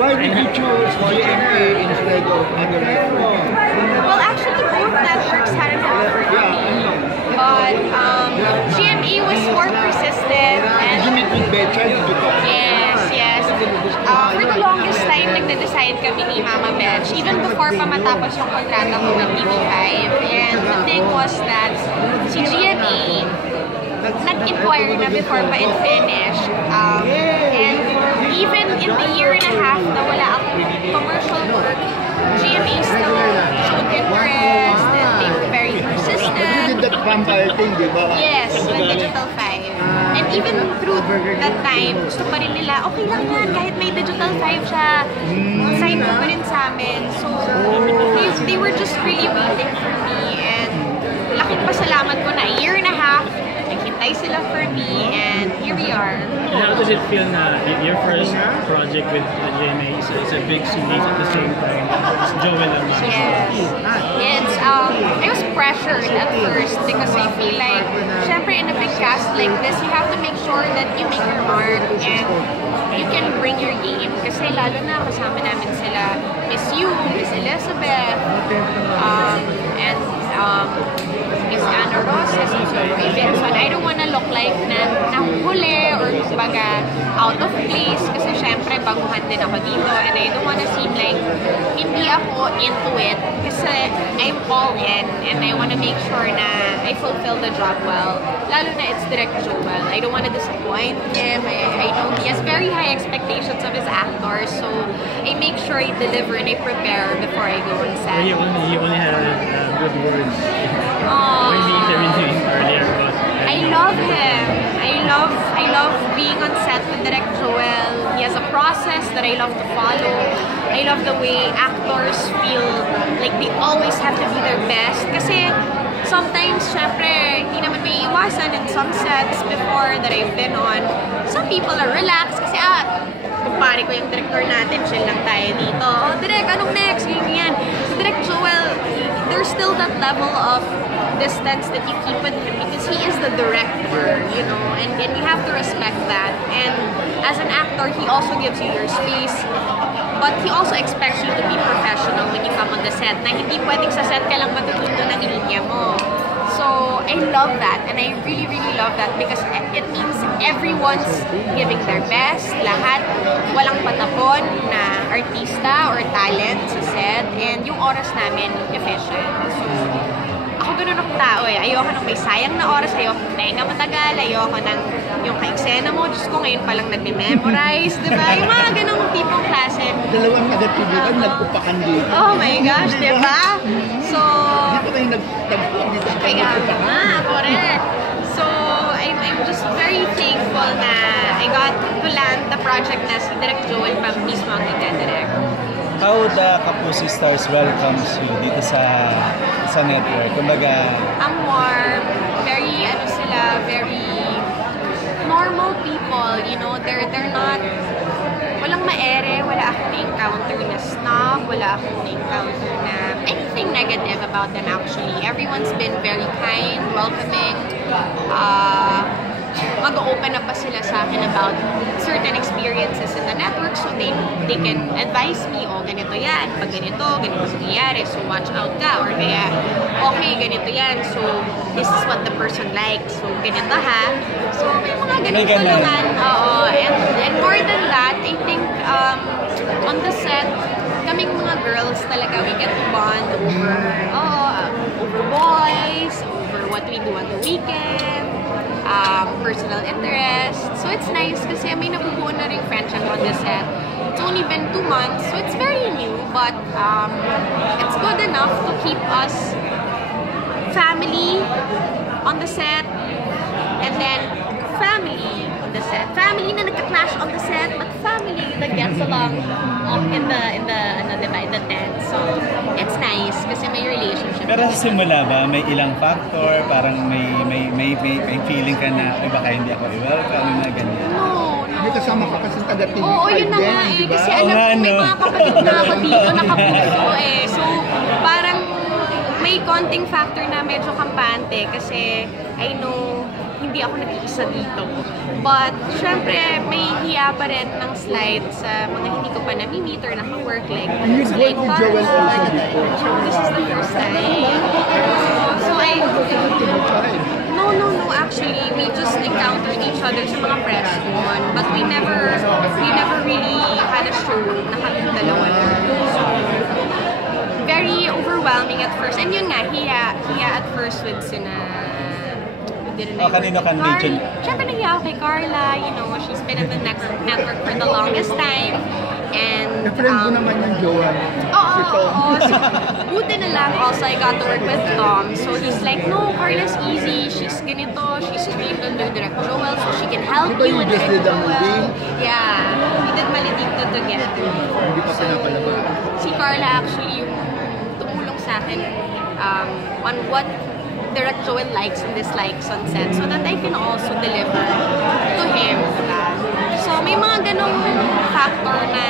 Why did you choose GMA instead of other networks? Well, actually, both networks had an offer to me, but GMA was more persistent. And Did you meet with Betcha? yes. For the longest time, nagde-decide kami ni Mama Betch, even before pa matapos yung kontrata ko with TV5. And the thing was that si GMA nag-inquire na before pa it finished. And even in the year and a half na wala akong commercial work, GMA still showed interest and they were very persistent. You did that vampire thing, di ba? Yes, with Digital 5. And even through that time, gusto pa rin nila, okay lang yan, kahit may Digital 5 siya, sign mo pa rin sa amin. So, they were just really waiting for me. And laking pasalamat ko na a year and a half, naghintay sila for me, and here we are. And how does it feel na your first project with GMA is a big series at the same time? It's Joel and Max. Yes. It's, I was pressured at first because I feel like, syempre in a big cast like this, you have to make sure that you make your mark and you can bring your game. Kasi lalo na kasama namin sila Miss Yu, Miss Elizabeth, and Miss Anna Roses, and so Vinson. I don't wanna look like nahuhuli or baga out of place kasi syempre baguhan din ako dito and I don't wanna seem like hindi ako into it kasi I'm all in and I wanna make sure na I fulfill the job well. Lalo na it's Direct Joel. I don't wanna disappoint him. I know he has very high expectations of his actors, so I make sure I deliver and I prepare before I go on set. He only had good words when we interviewed him earlier about I love him. I love being on set with Direct Joel. He has a process that I love to follow. I love the way actors feel like they always have to be their best. Kasi sometimes, syempre, hindi naman may iwasan in some sets before that I've been on. Some people are relaxed kasi kumpare ko yung director natin, chill lang tayo dito. Oh, Direk, anong next? Ganyan. Direct Joel, there's still that level of distance that you keep with him because he is the director, you know, and you have to respect that. And as an actor, he also gives you your space, but he also expects you to be professional when you come on the set. Na hindi pwedeng sa set ka lang matututo ng linya mo. So, I love that, and I really, really love that because it means everyone's giving their best, lahat, walang patapon na artista or talent sa set, and yung oras namin efficient. So, ako ganun akong tao eh. Ayoko nang may sayang na oras, ayoko nang tenga matagal, ayoko nang yung ka-eksena mo, Diyos ko ngayon palang nagme-memorize, diba? Yung mga ganung tipong klase. Dalawang nagatibigan, nagpupakan dito. Oh my gosh, diba? So, Hindi pa kayo nagtagpuan dito sa kaya nagpupakan. nga, correct. So, I'm just very thankful na I got to land the project na si Direct Joel pa mismo ang nagdadirect. How the Kapuso Stars welcomes you dito sa network? Kumbaga, Ang warm, very, very normal people, you know, they're not, walang maere, wala akong na-encounter na snob, wala akong na-encounter na anything negative about them actually. Everyone's been very kind, welcoming, mag-open up pa sila sa akin about certain experiences in the network so they can advise me, oh ganito yan, pag ganito nangyayari, so watch out ka, or kaya okay, ganito yan, so this is what the person likes, so ganito ha. So may mga ganito tulungan, oo, and more than that, I think on the set, kaming mga girls talaga, we get to bond over boys, over what we do on the weekend, personal interest. So it's nice kasi may nabubuo na rin friendship on the set. It's only been 2 months, so it's very new, but it's good enough to keep us family on the set, and then family on the set. Family na nagka-clash on the set, but family that gets along in the tent. So it's nice kasi may relationship. pero sa simula ba, may ilang factor, parang may feeling ka na, baka hindi ako i-welcome, na ganyan? No. May kasama ka kasing taga-TV5 Oo, yun na nga eh. Kasi alam ko may mga kapatid na ako dito nakapuso eh. So, parang may konting factor na medyo kampante kasi I know hindi ako nag-iisa dito. But, syempre, may hiya pa rin ng slight sa mga hindi ko pa nami-meet or naka-work like. And you've worked with Joel also before. This is the first time. So, No, actually, we just encountered each other sa mga press con. But we never really had a show na kami dalawa lang. So, very overwhelming at first. And yun nga, hiya at first with kanino ka mention? Siyempre nahiya ako kay Carla, you know, she's been in the network for the longest time. And, Na-friend mo naman yung Joel. Si Tom. Oo. So, buti na lang also I got to work with Tom. So he's like, no, Carla's easy. She's ganito. She's trained under Direct Joel, so she can help Di ba you you with just Direct did a Joel. movie? Yeah. We did Maledicto together. Hindi pa pinapalabas. Si Carla actually yung tumulong sa akin on what Direct Joel likes and dislikes on set so that I can also deliver to him. Diba? So may mga ganong factor na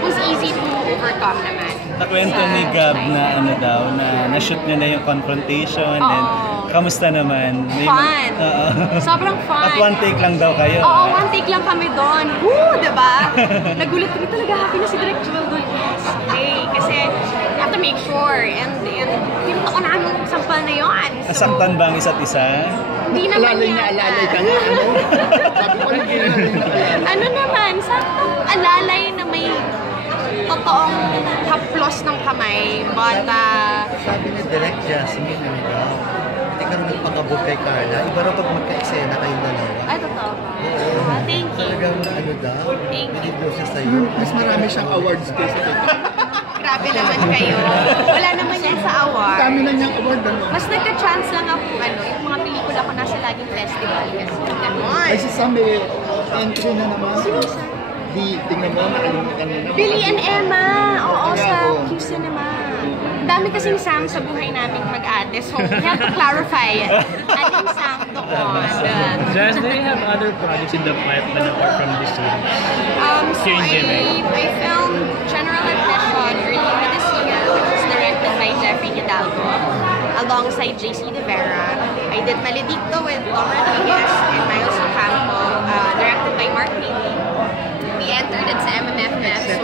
was easy to overcome naman. Nakwento ni Gab na ano daw, na na-shoot niya na yung confrontation. And kamusta naman? Fun! Sobrang fun! At one take lang daw kayo. Oo, one take lang kami doon. Woo! Diba? Nagulat kami talaga. Happy na si Direct Joel doon. Yes, okay. Kasi you have to make sure. And pinunta ko na ang sampal na yun. So, Nasaktan ba ang isa't isa? hindi naman Alalay na alalay ka nga, ano? Sabi ko rin alalay na alalay. Ano naman, saktong alalay na may totoong haplos ng kamay. But, Sabi ni Direk Jasmine, ano daw, hindi ka rin nagpakabog kay Carla. Iba raw pag magka-eksena kayong dalawa. ay, totoo ba? Thank you. Talagang ano daw, Thank you. binibro siya sa'yo. Mas marami siyang awards kaysa kay Grabe naman kayo. Wala naman yan sa award. Dami na niyang award, ano? Mas nagka-chance lang ako, yung mga pelikula ko nasa laging festival kasi gano'n. Ay, si Sam may entry na naman. Tingnan mo, nakalimutan mo na. Billy and Emma! Oo, Yeah, sa oo. Q Cinema. Ang dami kasing Sam sa buhay naming mag-ate, so we have to clarify. Aling Sam doon. Jazz, do you have other projects in the pipeline apart from this series? So I filmed General Admission earlier this year, which was directed by Jeffrey Hidalgo, alongside JC De Vera. I did Maledicto with Tom Rodriguez and Miles Ocampo, directed by Mark Neely. We entered it sa MMFF, so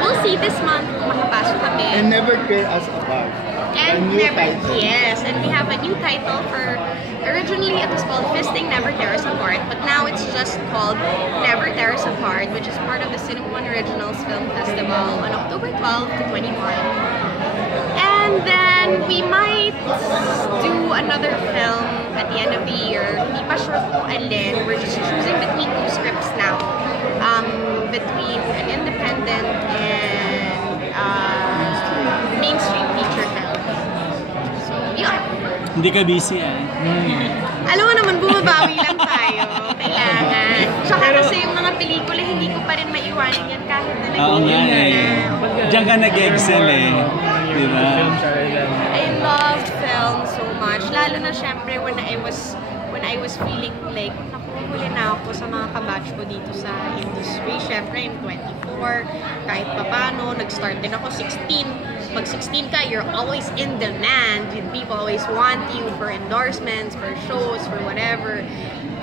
we'll see this month kung makapasok kami. And Never Tear Us Apart. And A new never, title. yes, and we have a new title for, originally it was called Fisting Never Tear Us Apart, but now it's just called Never Tear Us Apart, which is part of the Cinema One Originals Film Festival on October 12 to 21. And then we might do another film at the end of the year. Hindi pa sure kung alin. We're just choosing between two scripts now. Between an independent and mainstream feature film. So, yun. Hindi ka busy Alam mo naman, bumabawi lang tayo. Kailangan. Tsaka kasi yung mga pelikula, hindi ko pa rin maiwanan yan kahit na Oo nga Diyan ka nag-excel Diba? I loved film so much. Lalo na syempre when I was feeling like, huli na ako sa mga kabatch ko dito sa industry. Syempre, I'm 24. Kahit papano, nag-start din ako 16. Pag 16 ka, you're always in demand. People always want you for endorsements, for shows, for whatever.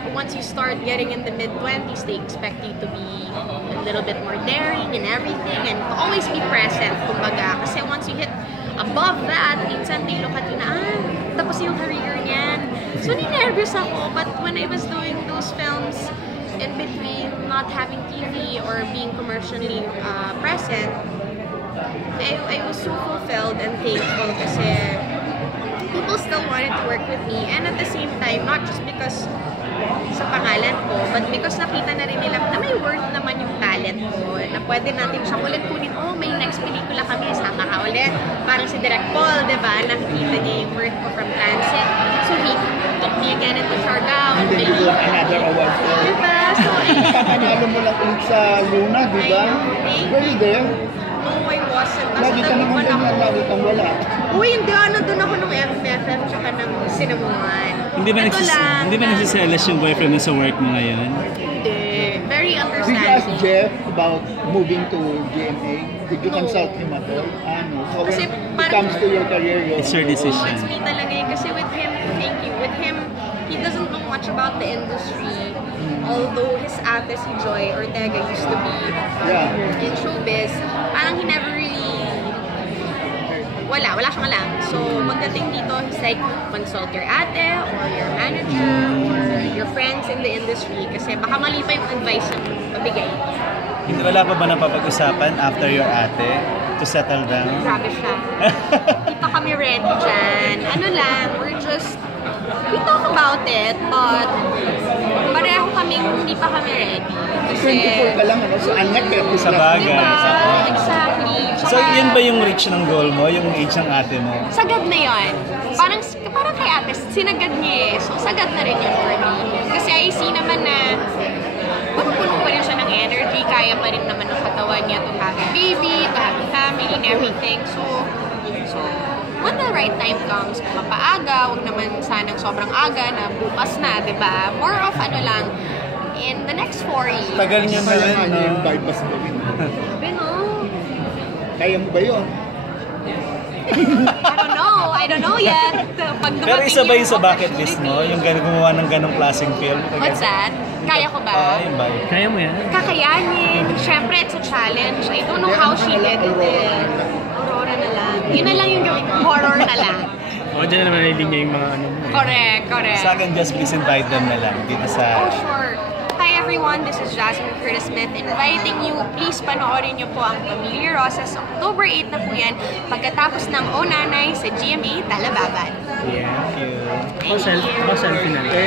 But once you start getting in the mid-20s, they expect you to be a little bit more daring and everything and to always be present, kumbaga. Kasi once you hit above that, minsan they look at you na, tapos yung career niyan. So, ninervous ako. But when I was doing those films in between not having TV or being commercially present, I was so fulfilled and thankful kasi people still wanted to work with me. And at the same time, not just because sa pangalan ko, but because nakita na rin nila na may worth naman yung talent ko, na pwede natin siyang ulit kunin, may next pelikula kami, sama ka ulit. Parang si Direk Paul, diba? Nakikita niya yung worth ko from Transit. So he took me again into Siargao. And then you got another award for it. Diba? So, Papanalo mo lang ulit sa Luna, diba? Were you there? no, I wasn't. Lagi ka naman ganyan, lagi kang wala. Uy, hindi. Nandun ako ng MFF tsaka ng Cinema One. Hindi ba Ito lang, nagsiselos yung boyfriend mo sa work mo ngayon? Hindi. Very Did you ask understanding. Jeff about moving to GMA? Did you consult him at all? So when Kasi it parang- comes to your career, It's your decision. It's me talaga eh. Kasi with him, thank you. With him, he doesn't know much about the industry. Although his ate si Joy Ortega used to be in showbiz, parang he never really wala siyang alam. So, pagdating dito, he's like, consult your ate or your manager or your friends in the industry kasi baka mali pa yung advice na mabigay. Hindi wala pa ba napapag-usapan after your ate to settle down? Grabe siya. Hindi pa kami ready dyan. Ano lang, we talk about it, but pareho kaming hindi pa kami ready. Kasi, 24 ka lang, ano? So, anak eh. Sa bagay. diba? Exactly. So, yun ba yung reach ng goal mo? Yung age ng ate mo? Sagad na yun. Parang kay ate, sinagad niya eh. So, sagad na rin yun for me. Kasi I see naman na puno pa rin siya ng energy, kaya pa rin naman ng katawan niya to have a baby, to have a family, and everything. So, when the right time comes, kung mapaaga, huwag naman sanang sobrang aga na bukas na, di ba? More of ano lang, in the next 4 years. Tagal niyo na rin, Kaya no? yung bypass gawin. Sabi, no? Kaya mo ba yun? I don't know yet. Pag Pero dumating isa ba yung sa yung bucket list mo? opportunity. Yung gumawa ng ganong klaseng film? What's that? Kaya ko ba? Yun ba? Kaya mo yan? Kakayanin. Siyempre, it's a challenge. I don't know how she did it. Aurora na lang. Yun na lang yung gawin ko. Horror na lang. O, dyan na naman narinig niya yung mga ano mo. Correct. Sa akin, just please invite them na lang dito sa... Oh, sure. Hi everyone, this is Jasmine Curtis Smith inviting you. Please panoorin niyo po ang Pamilya Rosas. October 8 na po yan. Pagkatapos ng O Nanay sa GMA Talababan. Yeah. Thank you. Thank you. Ako selfie na rin.